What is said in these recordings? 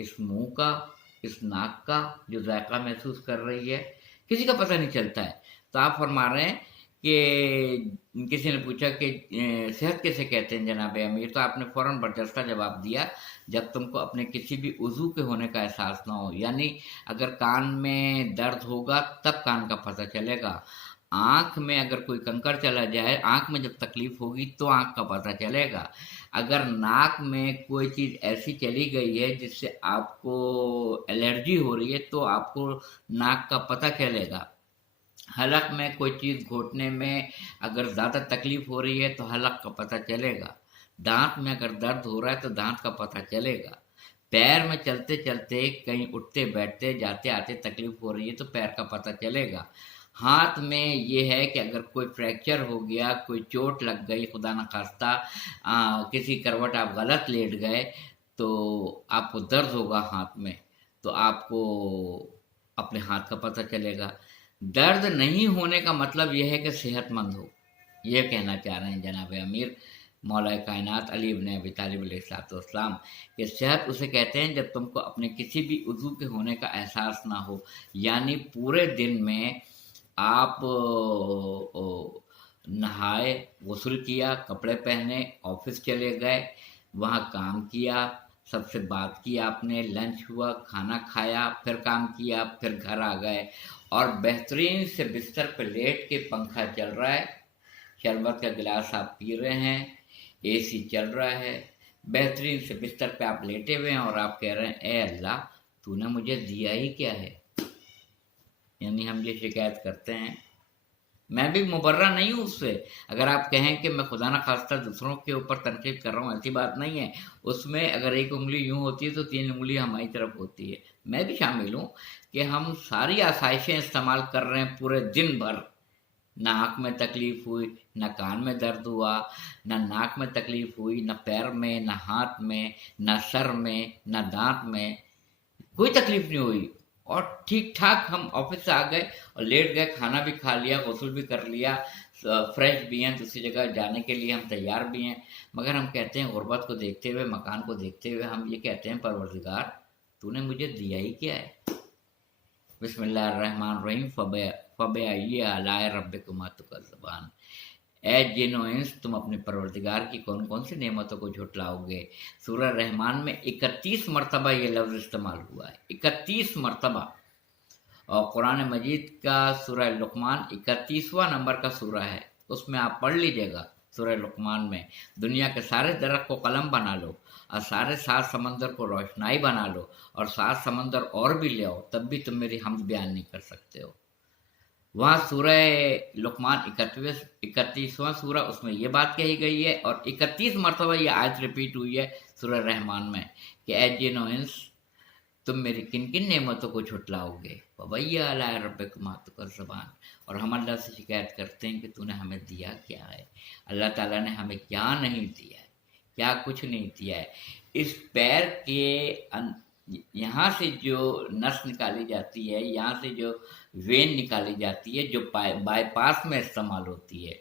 اس منہ کا، اس ناک کا جو ذائقہ محسوس کر رہی ہے، کسی کا پتہ نہیں چلتا ہے۔ تو آپ فرما رہے ہیں کہ کسی نے پوچھا کہ صحت کیسے کہتے ہیں جناب امیر، تو آپ نے فوراً برجستہ جواب دیا، جب تم کو اپنے کسی بھی عضو کے ہونے کا احساس نہ ہو، یعنی اگر کان میں درد ہوگا تب کان کا پتہ چلے گا، آنکھ میں اگر کوئی کنکر چلا جائے، آنکھ میں جب تکلیف ہوگی تو آنکھ کا پتہ چلے گا، اگر ناک میں کوئی چیز ایسی چلی گئی ہے جس سے آپ کو الرجی ہو رہی ہے تو آپ کو ناک کا پتہ چلے گا، حلق میں کوئی چیز گھوٹنے میں اگر زیادہ تکلیف ہو رہی ہے تو حلق کا پتہ چلے گا، دانت میں اگر درد ہو رہا ہے تو دانت کا پتہ چلے گا، پیر میں چلتے چلتے کہیں اٹھتے بیٹھتے جاتے آتے تکلیف ہو رہی ہے تو پیر کا پتہ چلے گا، ہاتھ میں یہ ہے کہ اگر کوئی فریکچر ہو گیا، کوئی چوٹ لگ گئی خدا نخواستہ، کسی کروٹ آپ غلط لیٹ گئے تو آپ کو درد ہوگا ہاتھ میں، تو آپ کو اپنے ہاتھ کا پتہ چلے گا۔ درد نہیں ہونے کا مطلب یہ ہے کہ صحت مند ہو، یہ کہنا چاہ رہے ہیں جناب امیر مولا کائنات علی بن ابی طالب علیہ الصلوۃ والسلام کہ صحت اسے کہتے ہیں جب تم کو اپنے کسی بھی عضو کے ہونے کا احساس نہ ہو، یعنی پورے دن میں آپ نہائے، غسل کیا، کپڑے پہنے، آفس چلے گئے، وہاں کام کیا، سب سے بات کی آپ نے، لنچ ہوا، کھانا کھایا، پھر کام کیا، پھر گھر آ گئے اور بہترین سے بستر پہ لیٹ کے پنکھا چل رہا ہے، شربت کا گلاس آپ پی رہے ہیں، اے سی چل رہا ہے، بہترین سے بستر پہ آپ لیٹے ہوئے ہیں اور آپ کہہ رہے ہیں اے اللہ تو نے مجھے دیا ہی کیا ہے، یعنی ہم یہ شکایت کرتے ہیں۔ میں بھی مبرہ نہیں ہوں اس سے، اگر آپ کہیں کہ میں خدا نخواستہ دوسروں کے اوپر تنقید کر رہا ہوں، ایسی بات نہیں ہے، اس میں اگر ایک انگلی یوں ہوتی ہے تو 3 انگلی ہماری طرف ہوتی ہے، میں بھی شامل ہوں کہ ہم ساری آسائشیں استعمال کر رہے ہیں پورے دن بھر، نہ آنکھ میں تکلیف ہوئی، نہ کان میں درد ہوا، نہ ناک میں تکلیف ہوئی، نہ پیر میں، نہ ہاتھ میں، نہ سر میں، نہ دانت میں، کوئی تکلیف نہیں ہوئی، اور ٹھیک ٹھاک ہم آفس سے آ گئے اور لیٹ گئے، کھانا بھی کھا لیا، غسل بھی کر لیا، فریش بھی ہیں، دوسری جگہ جانے کے لیے ہم تیار بھی ہیں، مگر ہم کہتے ہیں غربت کو دیکھتے ہوئے، مکان کو دیکھتے ہوئے ہم یہ کہتے ہیں پروردگار تو نے مجھے دیا ہی کیا ہے۔ بسم اللہ الرحمن الرحیم، فبأئی آلاء ربکما تکذبان، اے جن و انس تم اپنے پروردگار کی کون کون سی نعمتوں کو جھٹلاؤ گے۔ سورہ رحمان میں 31 مرتبہ یہ لفظ استعمال ہوا ہے، 31 مرتبہ، اور قرآن مجید کا سورہ لقمان 31واں نمبر کا سورہ ہے، اس میں آپ پڑھ لیجئے گا، سورہ لقمان میں دنیا کے سارے درخت کو قلم بنا لو اور سارے 7 سمندر کو روشنائی بنا لو اور 7 سمندر اور بھی لے آؤ، تب بھی تم میری حمد بیان نہیں کر سکتے ہو۔ وہاں سورہ لقمان 31واں سورہ، اس میں یہ بات کہی گئی ہے، اور 31 مرتبہ یہ آیت ریپیٹ ہوئی ہے سورہ رحمان میں کہ اے جن و انس تم میری کن کن نعمتوں کو جھٹلاؤ گے، فبأئی آلاء ربکما تکذبان، اور ہم اللہ سے شکایت کرتے ہیں کہ تو نے ہمیں دیا کیا ہے، اللہ تعالیٰ نے ہمیں کیا نہیں دیا ہے، کیا کچھ نہیں دیا ہے۔ اس پیر کے یہاں سے جو نس نکالی جاتی ہے، یہاں سے جو وین نکالی جاتی ہے، جو بائی پاس میں استعمال ہوتی ہے،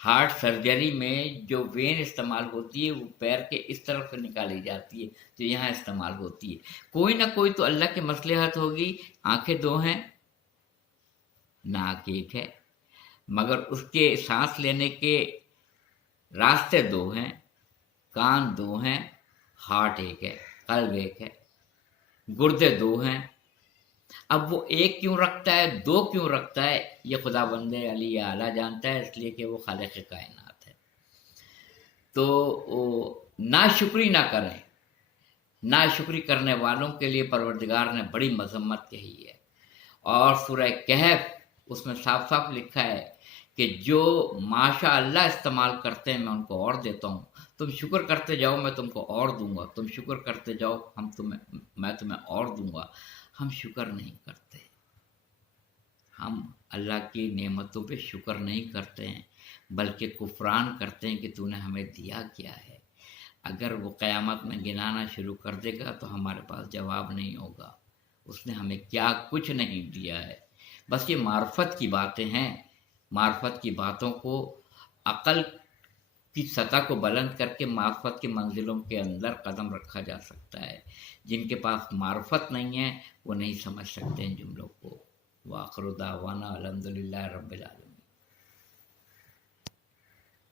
ہارٹ سرجری میں جو وین استعمال ہوتی ہے وہ پیر کے اس طرف سے نکالی جاتی ہے تو یہاں استعمال ہوتی ہے، کوئی نہ کوئی تو اللہ کی مصلحت ہوگی، آنکھیں 2 ہیں، ناک 1 ہے، مگر اس کے سانس لینے کے راستے 2 ہیں، کان 2 ہیں، ہارٹ 1 ہے، قلب 1 ہے، گردے 2 ہیں، اب وہ 1 کیوں رکھتا ہے، 2 کیوں رکھتا ہے، یہ خدا بند علی اعلیٰ جانتا ہے، اس لیے کہ وہ خالق کائنات ہے۔ تو ناشکری نہ کریں، ناشکری کرنے والوں کے لیے پروردگار نے بڑی مذمت کہی ہے، اور سورہ کہف اس میں صاف صاف لکھا ہے کہ جو ماشاء اللہ استعمال کرتے ہیں میں ان کو اور دیتا ہوں، تم شکر کرتے جاؤ میں تم کو اور دوں گا، تم شکر کرتے جاؤ میں تمہیں اور دوں گا۔ ہم شکر نہیں کرتے، ہم اللہ کی نعمتوں پہ شکر نہیں کرتے ہیں بلکہ کفران کرتے ہیں کہ تو نے ہمیں دیا کیا ہے۔ اگر وہ قیامت میں گنانا شروع کر دے گا تو ہمارے پاس جواب نہیں ہوگا، اس نے ہمیں کیا کچھ نہیں دیا ہے۔ بس یہ معرفت کی باتیں ہیں، معرفت کی باتوں کو عقل کی سطح کو بلند کر کے معرفت کی منزلوں کے اندر قدم رکھا جا سکتا ہے۔ جن کے پاس معرفت نہیں ہے وہ نہیں سمجھ سکتے ان جملوں کو۔ وآخر دعوانا الحمدللہ رب العالمین۔